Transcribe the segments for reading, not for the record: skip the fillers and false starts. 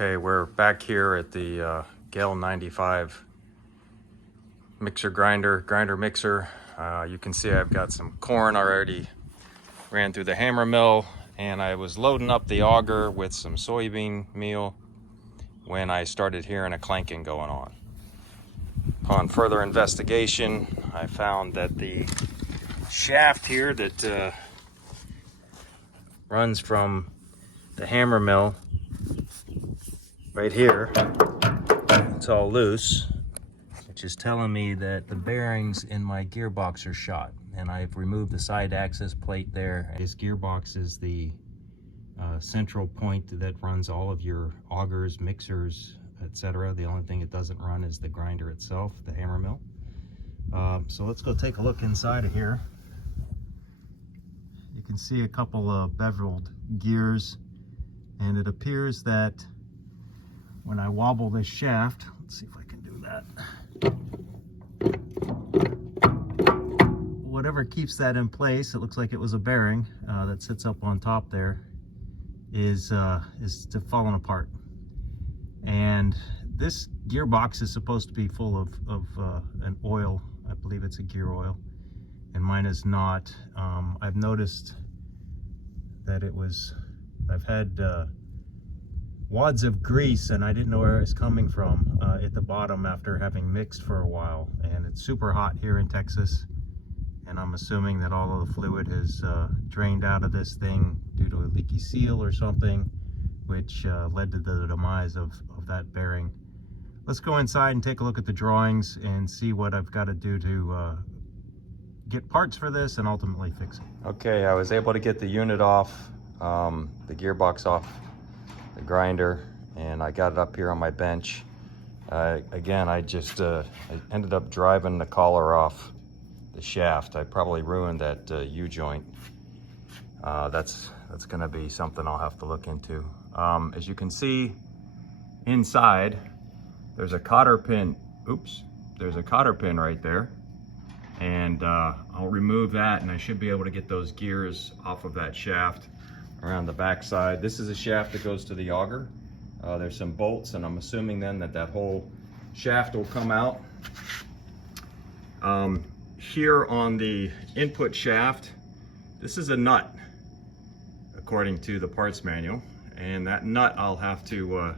Okay, we're back here at the Gale 95 grinder mixer. You can see I've got some corn already ran through the hammer mill, and I was loading up the auger with some soybean meal when I started hearing a clanking going on. Upon further investigation, I found that the shaft here that runs from the hammer mill right here, it's all loose, which is telling me that the bearings in my gearbox are shot. And I've removed the side access plate there. This gearbox is the central point that runs all of your augers, mixers, etc. The only thing it doesn't run is the grinder itself, the hammer mill. So let's go take a look inside of here. You can see a couple of beveled gears, and it appears that when I wobble this shaft, let's see if I can do that. Whatever keeps that in place, it looks like it was a bearing that sits up on top there, is falling apart. And this gearbox is supposed to be full of an oil. I believe it's a gear oil, and mine is not. I've noticed that I've had wads of grease, and I didn't know where it was coming from at the bottom after having mixed for a while. And it's super hot here in Texas, and I'm assuming that all of the fluid has drained out of this thing due to a leaky seal or something, which led to the demise of that bearing. Let's go inside and take a look at the drawings and see what I've got to do to get parts for this and ultimately fix it. Okay, I was able to get the unit off, the gearbox off the grinder, and I got it up here on my bench. Again, I ended up driving the collar off the shaft. I probably ruined that U-joint. That's gonna be something I'll have to look into. As you can see inside, there's a cotter pin. Oops, there's a cotter pin right there. And I'll remove that, and I should be able to get those gears off of that shaft around the back side. This is a shaft that goes to the auger. There's some bolts, and I'm assuming then that whole shaft will come out. Here on the input shaft, this is a nut, according to the parts manual. And that nut I'll have to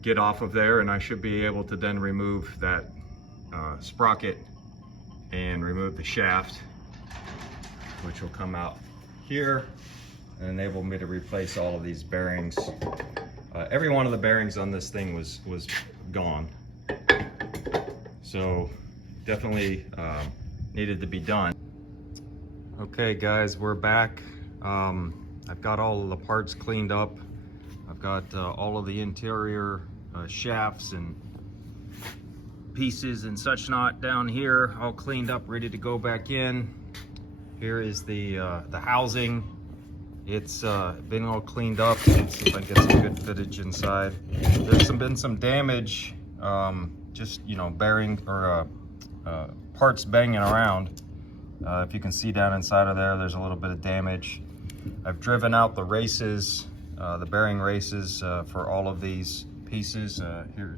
get off of there, and I should be able to then remove that sprocket and remove the shaft, which will come out here and enable me to replace all of these bearings. Every one of the bearings on this thing was gone, so definitely needed to be done. Okay guys, we're back. I've got all of the parts cleaned up. I've got all of the interior shafts and pieces and such not down here all cleaned up, ready to go back in. Here is the housing. It's been all cleaned up. Let's see if I can get some good footage inside. There's been some damage, just bearing or parts banging around. If you can see down inside of there, there's a little bit of damage. I've driven out the races, the bearing races for all of these pieces.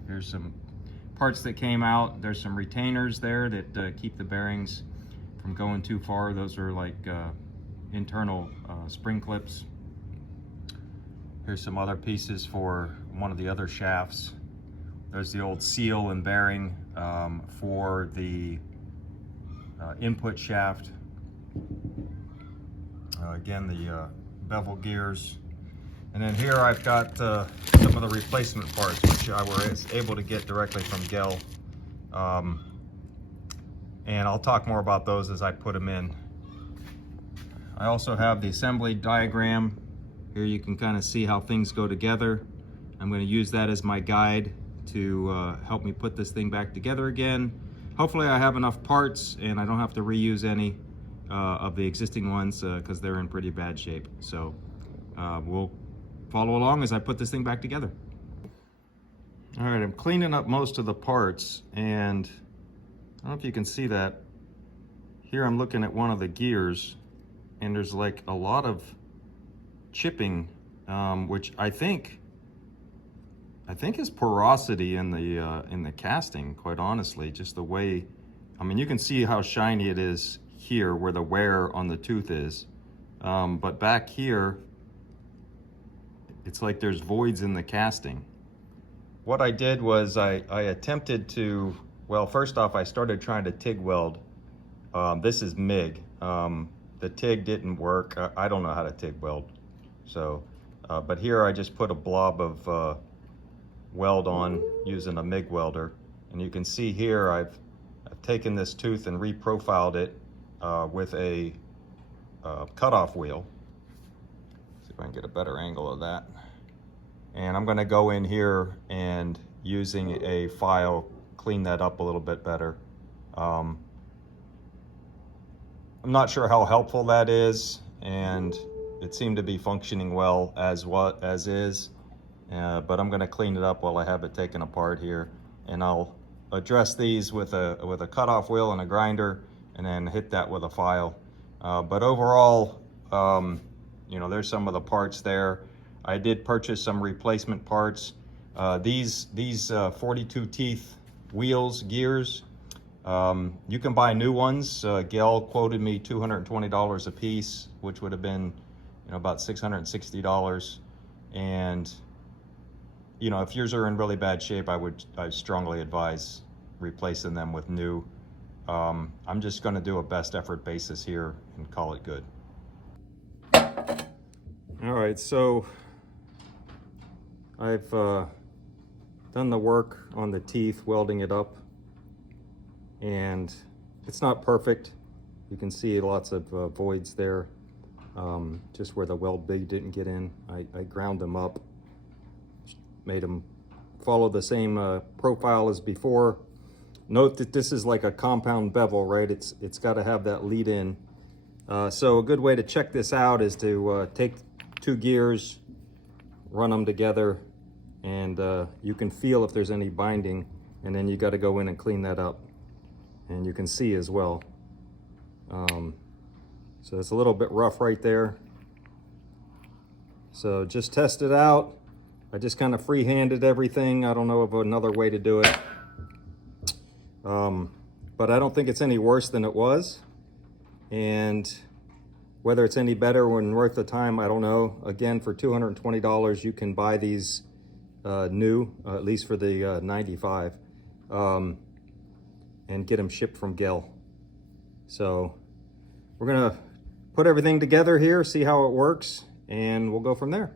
Here's some parts that came out. There's some retainers there that keep the bearings from going too far. Those are like internal spring clips. Here's some other pieces for one of the other shafts. There's the old seal and bearing for the input shaft. Again, the bevel gears. And then here I've got some of the replacement parts, which I was able to get directly from Gale. And I'll talk more about those as I put them in. I also have the assembly diagram. Here you can kind of see how things go together. I'm going to use that as my guide to help me put this thing back together again. Hopefully I have enough parts and I don't have to reuse any of the existing ones because they're in pretty bad shape. So we'll follow along as I put this thing back together. All right, I'm cleaning up most of the parts, and I don't know if you can see that. Here I'm looking at one of the gears, and there's like a lot of chipping, which I think I think is porosity in the casting, quite honestly. Just the way, I mean, you can see how shiny it is here where the wear on the tooth is. But back here, it's like there's voids in the casting. What I did was I attempted to, well, first off, I started trying to TIG weld. This is MIG. The TIG didn't work. I don't know how to TIG weld. So, but here I just put a blob of weld on using a MIG welder. And you can see here I've taken this tooth and reprofiled it with a cutoff wheel. See if I can get a better angle of that. And I'm gonna go in here and using a file, clean that up a little bit better. I'm not sure how helpful that is, and it seemed to be functioning well as is, but I'm gonna clean it up while I have it taken apart here, and I'll address these with a cutoff wheel and a grinder, and then hit that with a file. But overall, you know, there's some of the parts there. I did purchase some replacement parts. These 42 teeth wheels, gears, you can buy new ones. Gail quoted me $220 a piece, which would have been, you know, about $660. And, you know, if yours are in really bad shape, I strongly advise replacing them with new. I'm just gonna do a best effort basis here and call it good. All right, so I've done the work on the teeth, welding it up, and it's not perfect. You can see lots of voids there, just where the weld bit didn't get in. I ground them up, made them follow the same profile as before. Note that this is like a compound bevel, right? It's got to have that lead in. So a good way to check this out is to take two gears, run them together, and you can feel if there's any binding, and then you got to go in and clean that up. And you can see as well. So it's a little bit rough right there. So just test it out. I just kind of free-handed everything. I don't know of another way to do it. But I don't think it's any worse than it was. And whether it's any better or worth the time, I don't know. Again, for $220, you can buy these new, at least for the 95, and get them shipped from Gail. So we're gonna put everything together here, see how it works, and we'll go from there.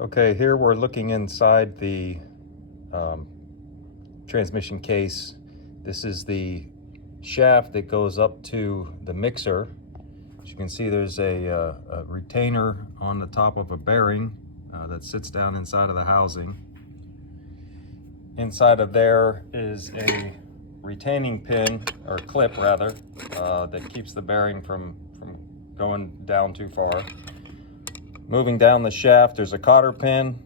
Okay, here we're looking inside the transmission case. This is the shaft that goes up to the mixer. As you can see, there's a retainer on the top of a bearing that sits down inside of the housing. Inside of there is a retaining pin, or clip rather, that keeps the bearing from going down too far. Moving down the shaft, there's a cotter pin.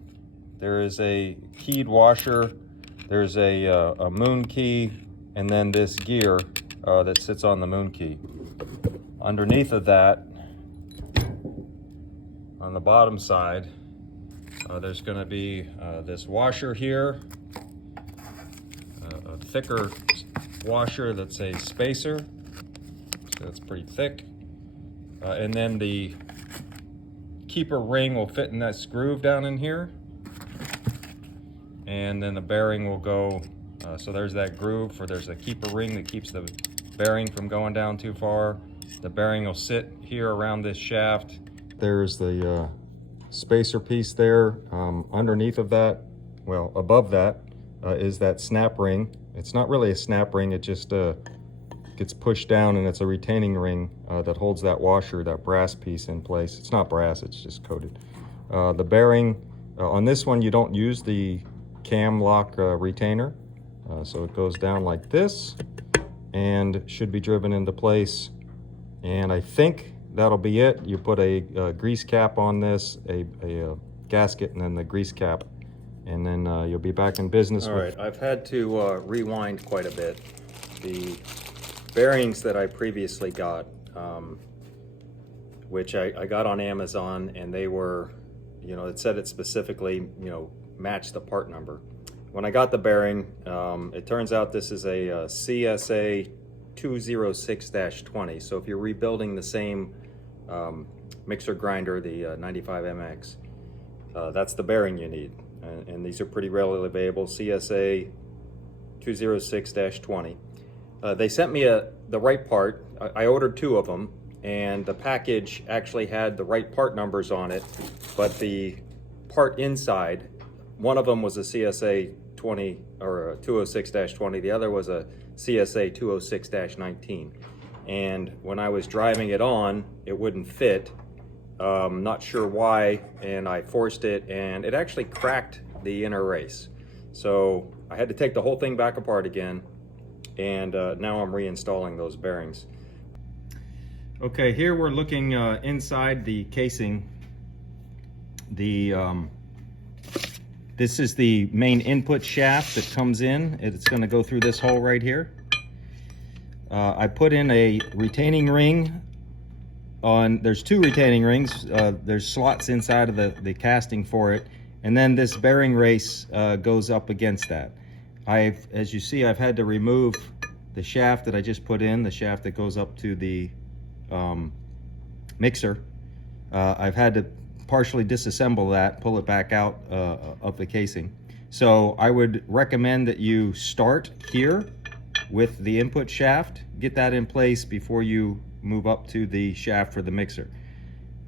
There is a keyed washer. There's a moon key, and then this gear that sits on the moon key. Underneath of that, on the bottom side, there's going to be this washer here, a thicker washer that's a spacer, so it's pretty thick, and then the keeper ring will fit in that groove down in here, and then the bearing will go, so there's that groove, or there's a keeper ring that keeps the bearing from going down too far. The bearing will sit here around this shaft. There's the spacer piece there. Underneath of that, well, above that, is that snap ring. It's not really a snap ring, it just gets pushed down, and it's a retaining ring that holds that washer, that brass piece in place. It's not brass, it's just coated. The bearing, on this one you don't use the cam lock retainer, so it goes down like this and should be driven into place. And I think that'll be it. You put a grease cap on this, a gasket, and then the grease cap, and then you'll be back in business. All right, I've had to rewind quite a bit. The bearings that I previously got, which I got on Amazon, and they were, you know, it said it specifically, you know, match the part number. When I got the bearing, it turns out this is a CSA 206-20. So if you're rebuilding the same mixer grinder, the 95MX, that's the bearing you need. And these are pretty readily available, CSA 206-20. They sent me the right part. I ordered 2 of them, and the package actually had the right part numbers on it, but the part inside, one of them was a CSA 20 or a 206-20, the other was a CSA 206-19. And when I was driving it on, it wouldn't fit. Not sure why, and I forced it, and it actually cracked the inner race. So I had to take the whole thing back apart again, and now I'm reinstalling those bearings. Okay, here we're looking inside the casing. This is the main input shaft that comes in. It's going to go through this hole right here. I put in a retaining ring there's 2 retaining rings. There's slots inside of the casting for it, and then this bearing race goes up against that. As you see, I've had to remove the shaft that I just put in, the shaft that goes up to the mixer. I've had to partially disassemble that, pull it back out of the casing. So I would recommend that you start here with the input shaft, get that in place before you move up to the shaft for the mixer.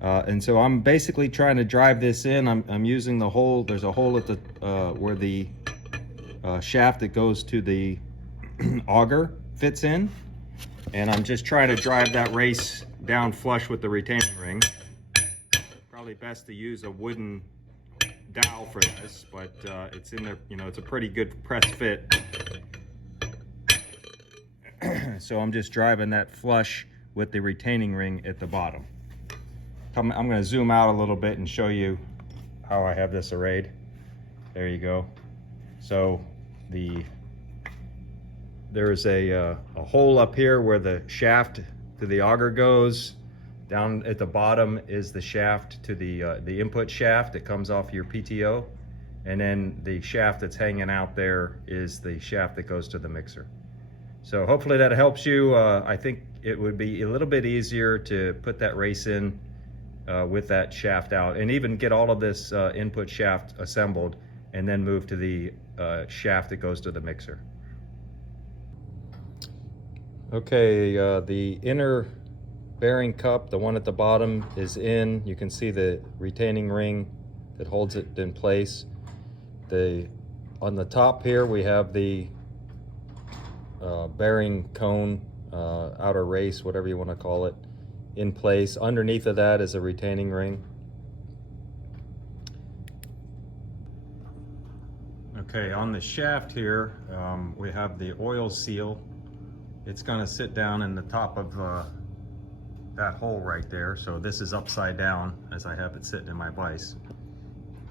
And so I'm basically trying to drive this in. I'm using the hole. There's a hole at the where the shaft that goes to the auger fits in, and I'm just trying to drive that race down flush with the retaining ring. Probably best to use a wooden dowel for this, but it's in there, you know, it's a pretty good press fit. So I'm just driving that flush with the retaining ring at the bottom. I'm going to zoom out a little bit and show you how I have this arrayed. There you go. So there's a hole up here where the shaft to the auger goes. Down at the bottom is the shaft to the input shaft that comes off your PTO, and then the shaft that's hanging out there is the shaft that goes to the mixer. So hopefully that helps you. I think it would be a little bit easier to put that race in with that shaft out, and even get all of this input shaft assembled, and then move to the shaft that goes to the mixer. Okay, the inner bearing cup, the one at the bottom, is in. You can see the retaining ring that holds it in place. On the top here we have the bearing cone, outer race, whatever you want to call it, in place. Underneath of that is a retaining ring. Okay, on the shaft here, we have the oil seal. It's going to sit down in the top of that hole right there. So this is upside down as I have it sitting in my vise.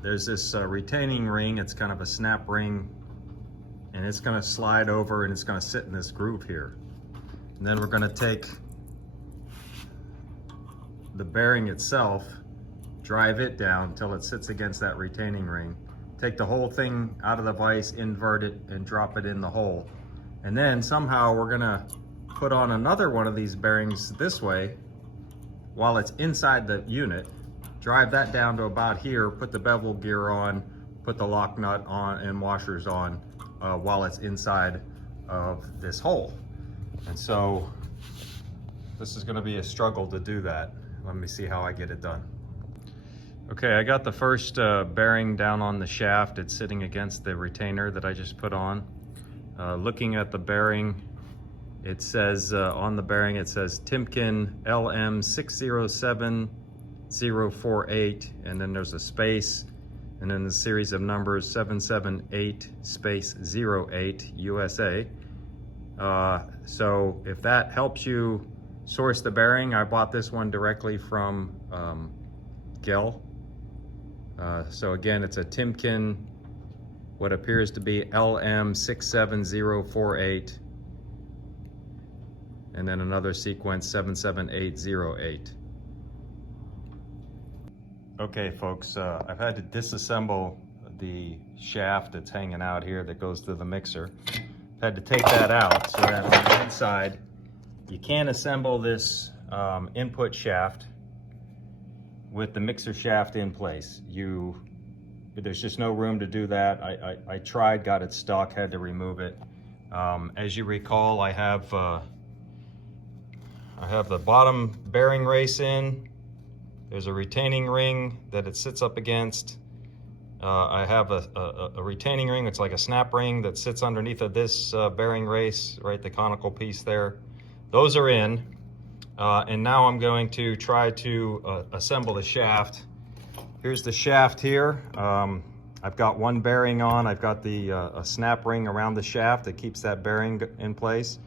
There's this retaining ring. It's kind of a snap ring, and it's going to slide over and it's going to sit in this groove here. And then we're going to take the bearing itself, drive it down until it sits against that retaining ring. Take the whole thing out of the vise, invert it, and drop it in the hole. And then somehow we're gonna put on another one of these bearings this way while it's inside the unit. Drive that down to about here, put the bevel gear on, put the lock nut on and washers on while it's inside of this hole. And so this is gonna be a struggle to do that. Let me see how I get it done. Okay, I got the first bearing down on the shaft. It's sitting against the retainer that I just put on. Looking at the bearing, it says on the bearing, it says Timken LM607048, and then there's a space, and then the series of numbers 778 space 08 USA. So if that helps you source the bearing, I bought this one directly from Gell. So again, it's a Timken, what appears to be LM67048, and then another sequence 77808. Okay folks, I've had to disassemble the shaft that's hanging out here that goes to the mixer. Had to take that out so that on the inside, you can't assemble this input shaft with the mixer shaft in place. There's just no room to do that. I tried, got it stuck, had to remove it. As you recall, I have the bottom bearing race in. There's a retaining ring that it sits up against. I have a retaining ring. It's like a snap ring that sits underneath of this bearing race, right, the conical piece there. Those are in. And now I'm going to try to assemble the shaft. Here's the shaft here. I've got one bearing on. I've got the a snap ring around the shaft that keeps that bearing in place.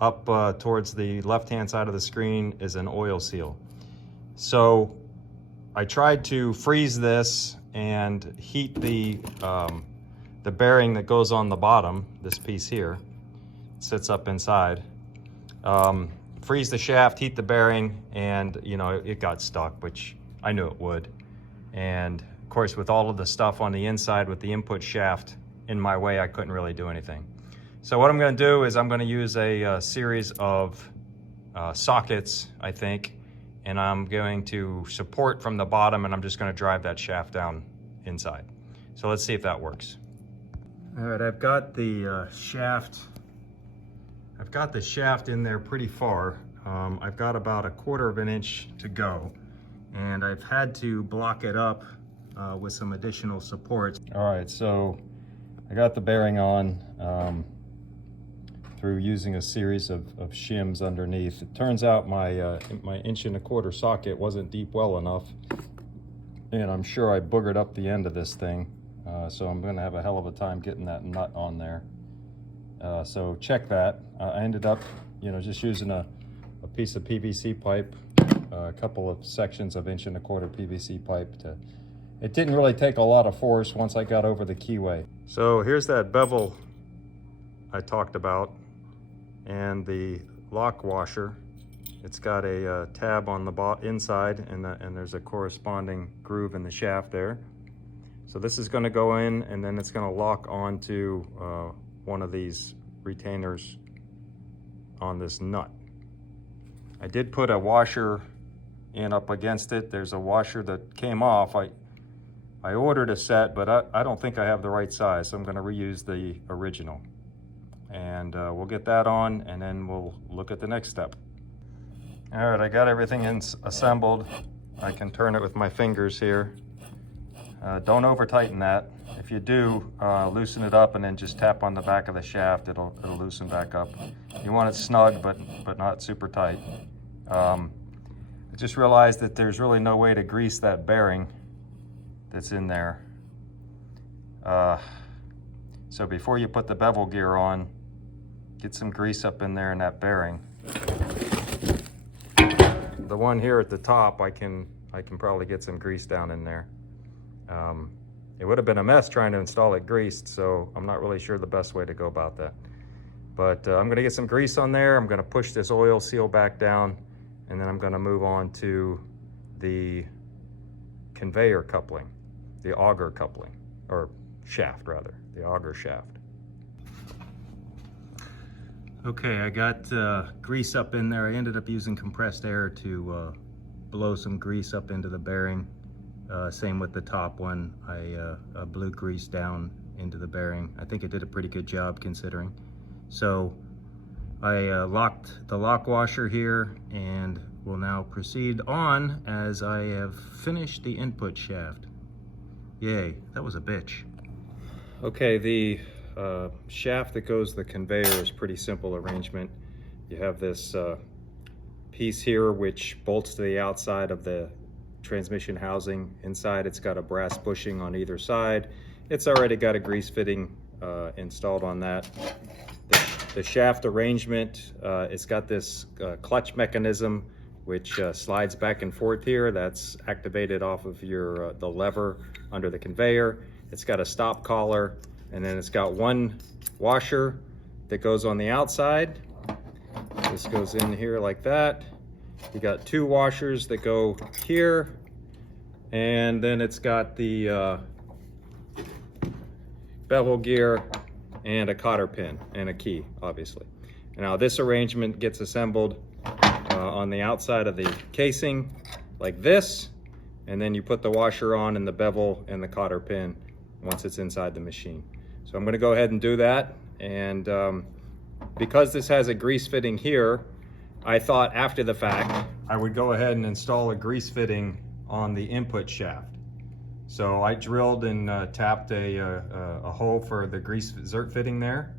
Up towards the left-hand side of the screen is an oil seal. So I tried to freeze this and heat the bearing that goes on the bottom, this piece here, sits up inside. Freeze the shaft, heat the bearing, and you know, it got stuck, which I knew it would. And of course, with all of the stuff on the inside with the input shaft in my way, I couldn't really do anything. So what I'm going to do is I'm going to use a series of sockets, I think, and I'm going to support from the bottom, and I'm just going to drive that shaft down inside. So let's see if that works. All right, I've got the shaft in there pretty far. I've got about 1/4 of an inch to go, and I've had to block it up with some additional supports. All right, so I got the bearing on through using a series of shims underneath. It turns out my 1 1/4 inch socket wasn't deep well enough, and I'm sure I boogered up the end of this thing, so I'm gonna have a hell of a time getting that nut on there. So check that. I ended up, you know, just using a piece of PVC pipe, a couple of sections of 1 1/4 inch PVC pipe. It didn't really take a lot of force once I got over the keyway. So here's that bevel I talked about, and the lock washer. It's got a tab on the inside, and there's a corresponding groove in the shaft there. So this is going to go in, and then it's going to lock onto one of these retainers on this nut. I did put a washer in up against it. There's a washer that came off. I ordered a set, but I don't think I have the right size, so I'm going to reuse the original. And we'll get that on, and then we'll look at the next step. All right, I got everything assembled. I can turn it with my fingers here. Don't over tighten that. If you do, loosen it up and then just tap on the back of the shaft. It'll loosen back up. You want it snug, but not super tight. I just realized that there's really no way to grease that bearing that's in there. So before you put the bevel gear on, get some grease up in there in that bearing. The one here at the top, I can probably get some grease down in there. It would have been a mess trying to install it greased, so I'm not really sure the best way to go about that. But I'm going to get some grease on there. I'm going to push this oil seal back down, and then I'm going to move on to the conveyor coupling, the auger coupling, or shaft rather, the auger shaft. Okay, I got grease up in there. I ended up using compressed air to blow some grease up into the bearing. Same with the top one. I blew grease down into the bearing. I think it did a pretty good job considering. So I locked the lock washer here, and will now proceed on as I have finished the input shaft. Yay, that was a bitch. Okay, the shaft that goes to the conveyor is pretty simple arrangement. You have this piece here which bolts to the outside of the transmission housing. Inside it's got a brass bushing on either side. It's already got a grease fitting installed on that. The shaft arrangement, it's got this clutch mechanism which slides back and forth here. That's activated off of your the lever under the conveyor. It's got a stop collar, and then it's got one washer that goes on the outside. This goes in here like that. You got two washers that go here, and then it's got the bevel gear, and a cotter pin and a key, obviously. Now this arrangement gets assembled on the outside of the casing like this, and then you put the washer on and the bevel and the cotter pin once it's inside the machine. So I'm going to go ahead and do that, and because this has a grease fitting here, I thought after the fact I would go ahead and install a grease fitting on the input shaft. So I drilled and tapped a hole for the grease zert fitting there.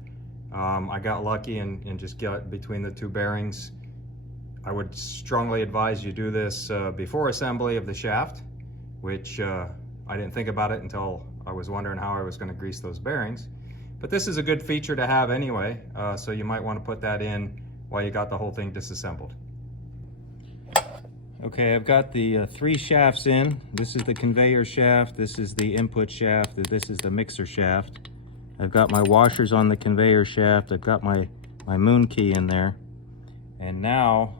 I got lucky and just got between the two bearings. I would strongly advise you do this before assembly of the shaft, which I didn't think about it until I was wondering how I was going to grease those bearings. But this is a good feature to have anyway, so you might want to put that in while you got the whole thing disassembled. Okay, I've got the 3 shafts in. This is the conveyor shaft, this is the input shaft, and this is the mixer shaft. I've got my washers on the conveyor shaft, I've got my moon key in there. And now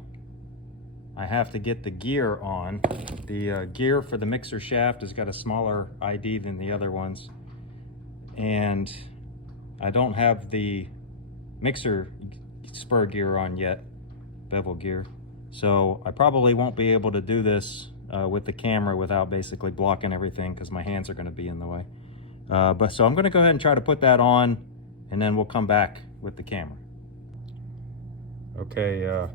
I have to get the gear on. The gear for the mixer shaft has got a smaller ID than the other ones. And I don't have the mixer spur gear on yet, bevel gear. So I probably won't be able to do this with the camera without basically blocking everything because my hands are going to be in the way. So I'm going to go ahead and try to put that on, and then we'll come back with the camera. Okay,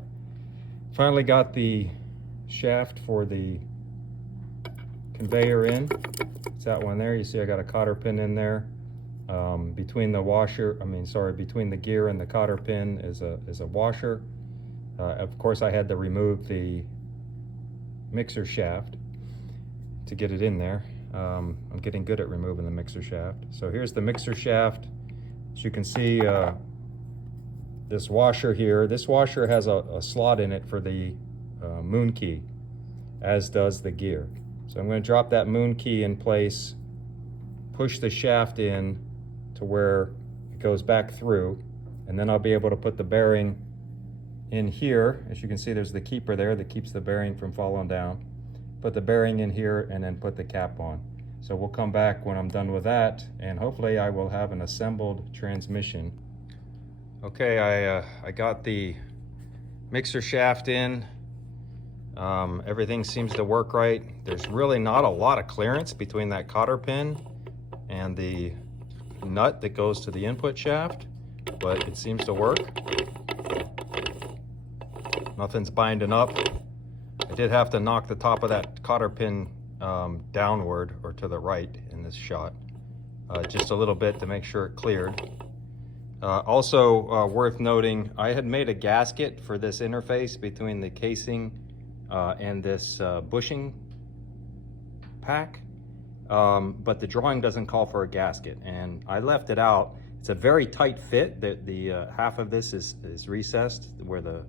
finally got the shaft for the conveyor in. It's that one there. You see I got a cotter pin in there. Between the gear and the cotter pin is a washer. Of course, I had to remove the mixer shaft to get it in there. I'm getting good at removing the mixer shaft. So here's the mixer shaft. As you can see, this washer here, this washer has a slot in it for the moon key, as does the gear. So I'm going to drop that moon key in place, push the shaft in to where it goes back through, and then I'll be able to put the bearing in here. As you can see, there's the keeper there that keeps the bearing from falling down. Put the bearing in here and then put the cap on. So we'll come back when I'm done with that, and hopefully I will have an assembled transmission. Okay, I got the mixer shaft in. Everything seems to work right. There's really not a lot of clearance between that cotter pin and the nut that goes to the input shaft, but it seems to work. Nothing's binding up. I did have to knock the top of that cotter pin downward or to the right in this shot, just a little bit to make sure it cleared. Also worth noting, I had made a gasket for this interface between the casing and this bushing pack, but the drawing doesn't call for a gasket, and I left it out. It's a very tight fit. The half of this is recessed where the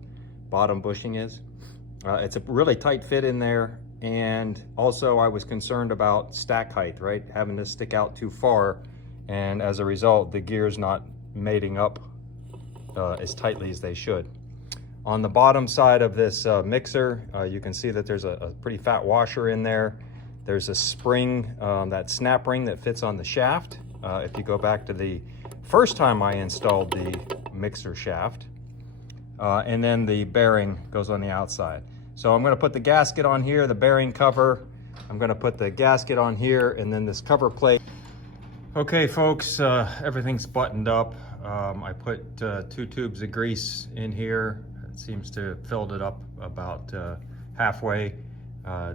bottom bushing is. It's a really tight fit in there, and also I was concerned about stack height, right? Having this stick out too far, and as a result, the gears not mating up as tightly as they should. On the bottom side of this mixer, you can see that there's a pretty fat washer in there. There's a spring, that snap ring that fits on the shaft. If you go back to the first time I installed the mixer shaft, and then the bearing goes on the outside. So I'm going to put the gasket on here, the bearing cover. I'm going to put the gasket on here, and then this cover plate. Okay, folks, everything's buttoned up. I put 2 tubes of grease in here. It seems to have filled it up about halfway.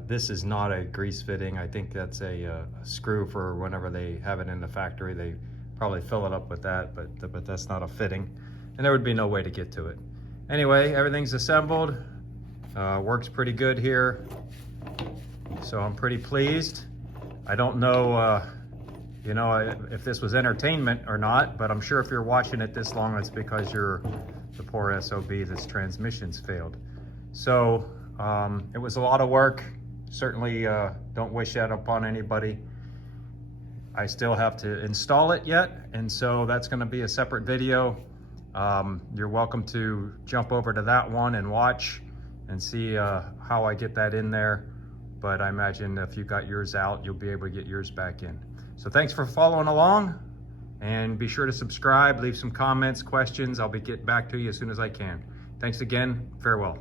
This is not a grease fitting. I think that's a screw for whenever they have it in the factory. They probably fill it up with that, but that's not a fitting. And there would be no way to get to it. Anyway, everything's assembled. Works pretty good here. So I'm pretty pleased. I don't know, you know, if this was entertainment or not, but I'm sure if you're watching it this long, it's because you're the poor SOB that's transmission's failed. So it was a lot of work. Certainly don't wish that upon anybody. I still have to install it yet, and so that's going to be a separate video. You're welcome to jump over to that one and watch and see how I get that in there. But I imagine if you got yours out, you'll be able to get yours back in. So thanks for following along, And be sure to subscribe, leave some comments, questions. I'll be getting back to you as soon as I can. Thanks again. Farewell.